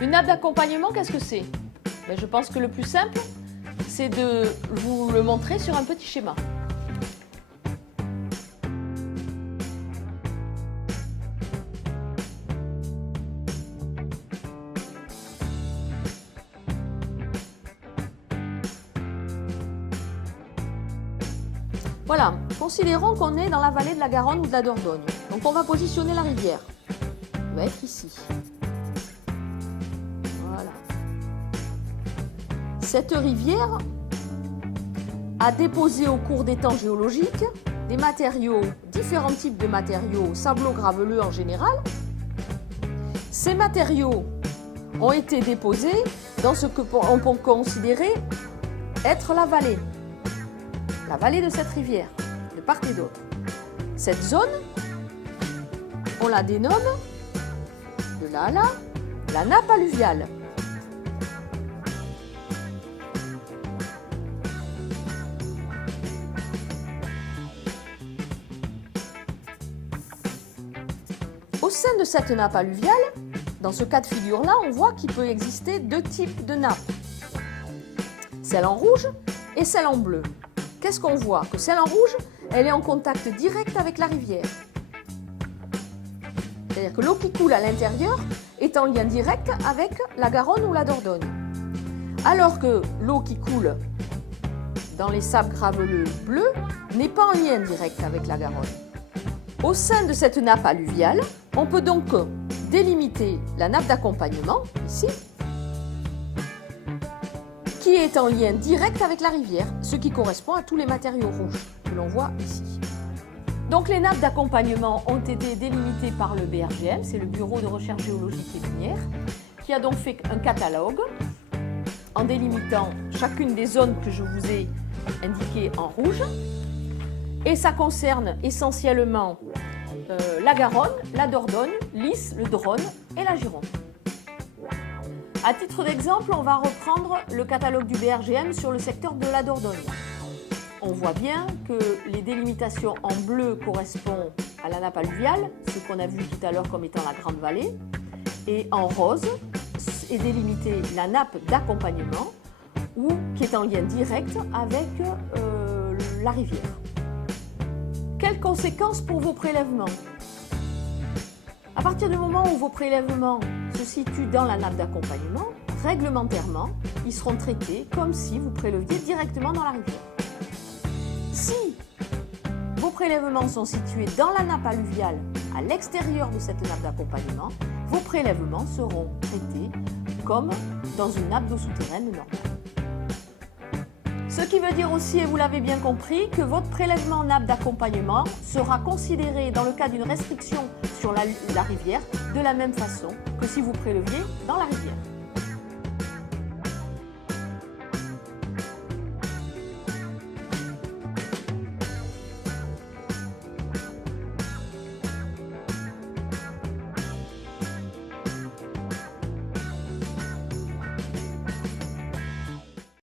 Une nappe d'accompagnement, qu'est-ce que c'est? Je pense que le plus simple, c'est de vous le montrer sur un petit schéma. Voilà, considérons qu'on est dans la vallée de la Garonne ou de la Dordogne. Donc on va positionner la rivière. Elle va être ici. Voilà. Cette rivière a déposé au cours des temps géologiques des matériaux, différents types de matériaux, sablo-graveleux en général. Ces matériaux ont été déposés dans ce qu'on peut considérer être la vallée de cette rivière, de part et d'autre. Cette zone, on la dénomme, de là à là, la nappe alluviale. Au sein de cette nappe alluviale, dans ce cas de figure-là, on voit qu'il peut exister deux types de nappes. Celle en rouge et celle en bleu. Qu'est-ce qu'on voit? Que celle en rouge, elle est en contact direct avec la rivière. C'est-à-dire que l'eau qui coule à l'intérieur est en lien direct avec la Garonne ou la Dordogne. Alors que l'eau qui coule dans les sables graveleux bleus n'est pas en lien direct avec la Garonne. Au sein de cette nappe alluviale, on peut donc délimiter la nappe d'accompagnement, ici, qui est en lien direct avec la rivière, ce qui correspond à tous les matériaux rouges que l'on voit ici. Donc les nappes d'accompagnement ont été délimitées par le BRGM, c'est le Bureau de recherche géologique et minière, qui a donc fait un catalogue en délimitant chacune des zones que je vous ai indiquées en rouge. Et ça concerne essentiellement la Garonne, la Dordogne, l'Is, le Dronne et la Gironde. À titre d'exemple, on va reprendre le catalogue du BRGM sur le secteur de la Dordogne. On voit bien que les délimitations en bleu correspondent à la nappe alluviale, ce qu'on a vu tout à l'heure comme étant la Grande Vallée, et en rose est délimitée la nappe d'accompagnement, qui est en lien direct avec la rivière. Quelles conséquences pour vos prélèvements? À partir du moment où vos prélèvements se situent dans la nappe d'accompagnement, réglementairement, ils seront traités comme si vous préleviez directement dans la rivière. Si vos prélèvements sont situés dans la nappe alluviale, à l'extérieur de cette nappe d'accompagnement, vos prélèvements seront traités comme dans une nappe d'eau souterraine normale. Ce qui veut dire aussi, et vous l'avez bien compris, que votre prélèvement en nappe d'accompagnement sera considéré dans le cas d'une restriction sur la rivière de la même façon que si vous préleviez dans la rivière.